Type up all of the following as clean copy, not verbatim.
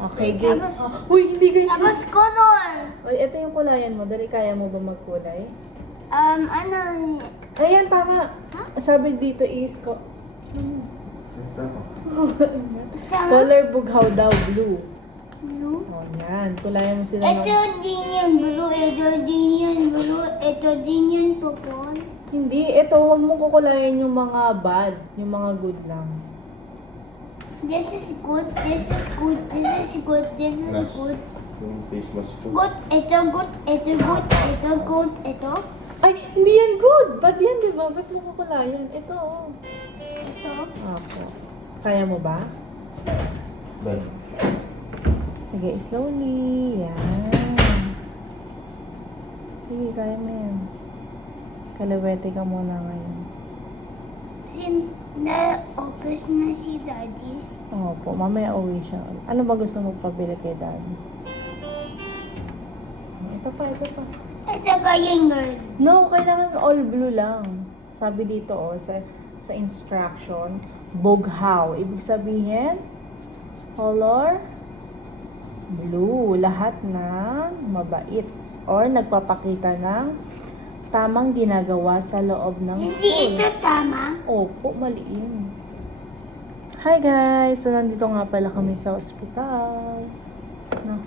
Okay, game. Uy, hindi ganyan. Tapos color. Uy, ito yung kulayan mo. Dali, kaya mo ba magkulay? Ano? Ayan, tama. Sabi dito is... Color bughaw daw, blue. Blue. O, yan. Kulayan mo sila Ito din yung blue. Ito din yung blue. Ito din yung purple. Hindi, ito, huwag mong kukulayan yung mga bad. Yung mga good lang. This is good. This is good. This is good. This is good. Yung face mask po. Good. Ito good. Ito good. Ito good. Ito. Ay, hindi yan good! Bad yan, di ba? Ba't mo kukulayan? Ito, oh. Ito. Opo. Kaya mo ba? Done. Sige, slowly. Yan. Sige, kaya mo yan. Kalawete ka muna ngayon. Na-opus na si Daddy. Opo, mamaya uwi siya. Ano ba gusto mo pabili kay Daddy? Ito pa, ito pa. Ito ba yung girl? No, kailangan all blue lang. Sabi dito, oh, sa instruction, bughaw. Ibig sabihin, color blue. Lahat ng mabait or nagpapakita ng tamang ginagawa sa loob ng Hindi school. ito tama. Opo, mali yun. Hi guys! So, nandito nga pala kami sa ospital. No.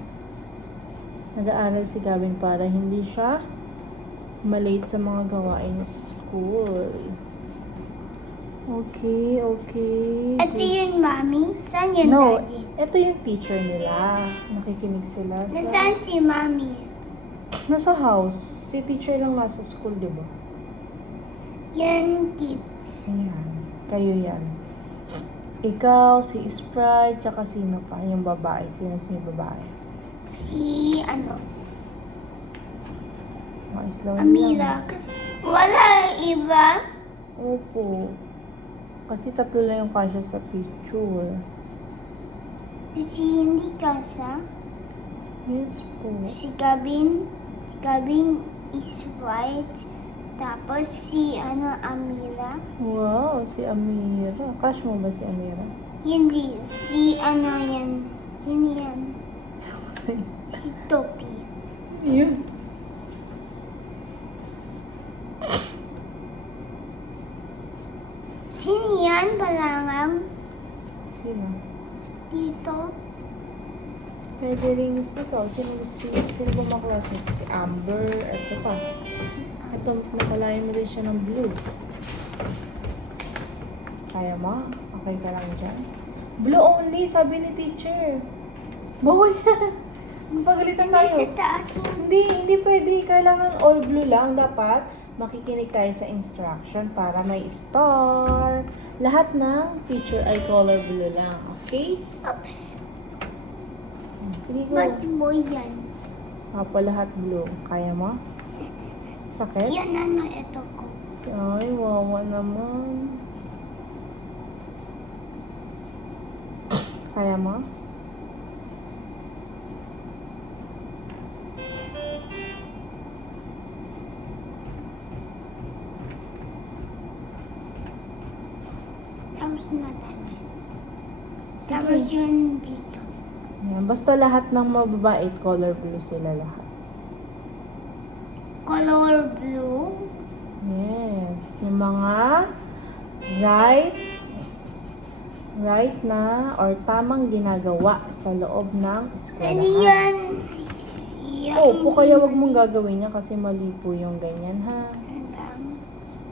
Nag-aaral si Gavin para hindi siya malate sa mga gawain niya sa school. Okay, okay. Ito yung mommy. Saan yung No, daddy? ito yung teacher nila. Nakikinig sila sa... Nasaan si mommy? Nasa house. Si teacher lang nasa school, di ba? Yan kids. Ayan. Kayo yan. Ikaw, si Sprite, tsaka sino pa? Yung babae. Sino si babae? Si ano? Mga slow Amila. Kasi wala iba. Opo. Kasi tatlo lang yung kasya sa picture. Si hindi kasha. Yes po. Si Gavin. Si Gavin is white. Tapos si ano Amila. Wow, si Amira. Crush mo ba si Amira? Hindi. Si ano yan. Sino yan? Si Topi. Yun. Sino yan? Balangang. Sino? Dito. Pwede rin ikaw. Sino ba mga classmate? Si Amber. Ito pa. Ito, nakalayan mo rin siya ng blue. Kaya mo? Okay ka lang dyan? Blue only, sabi ni teacher. Bawal yan. Pagalitan Hindi sa tayo. taas. Hindi pwede. Kailangan all blue lang. Dapat makikinig tayo sa instruction para may star. Lahat ng picture ay color blue lang. Okay? Oops. Sige, go. Ba't boy yan? Apo, lahat blue. Kaya mo? Sakit? Yan ano ito ko. Ay, wawa naman. Kaya mo? Tapos madami. Sige. Tapos yun dito. Yan. Basta lahat ng mababait, color blue sila lahat. Color blue. Yes. Yung mga right na or tamang ginagawa sa loob ng Ano eskwelahan. yan? Yan. Opo, kaya wag mong gagawin yan kasi mali po yung ganyan, ha?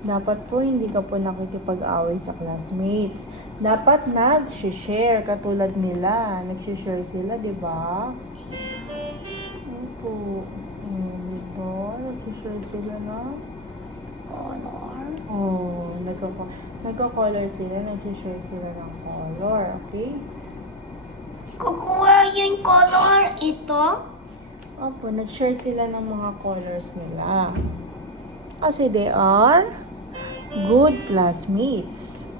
Dapat po hindi ka po nakikipag-away sa classmates. Dapat nag-share katulad nila. Nag-share sila, di ba? Opo. Diba? Nag-share sila na. Color. Oh, nagko-color sila. Nag-share sila ng color. Okay? Kukuha yung color ito. Opo, nag-share sila ng mga colors nila. Kasi they are good classmates.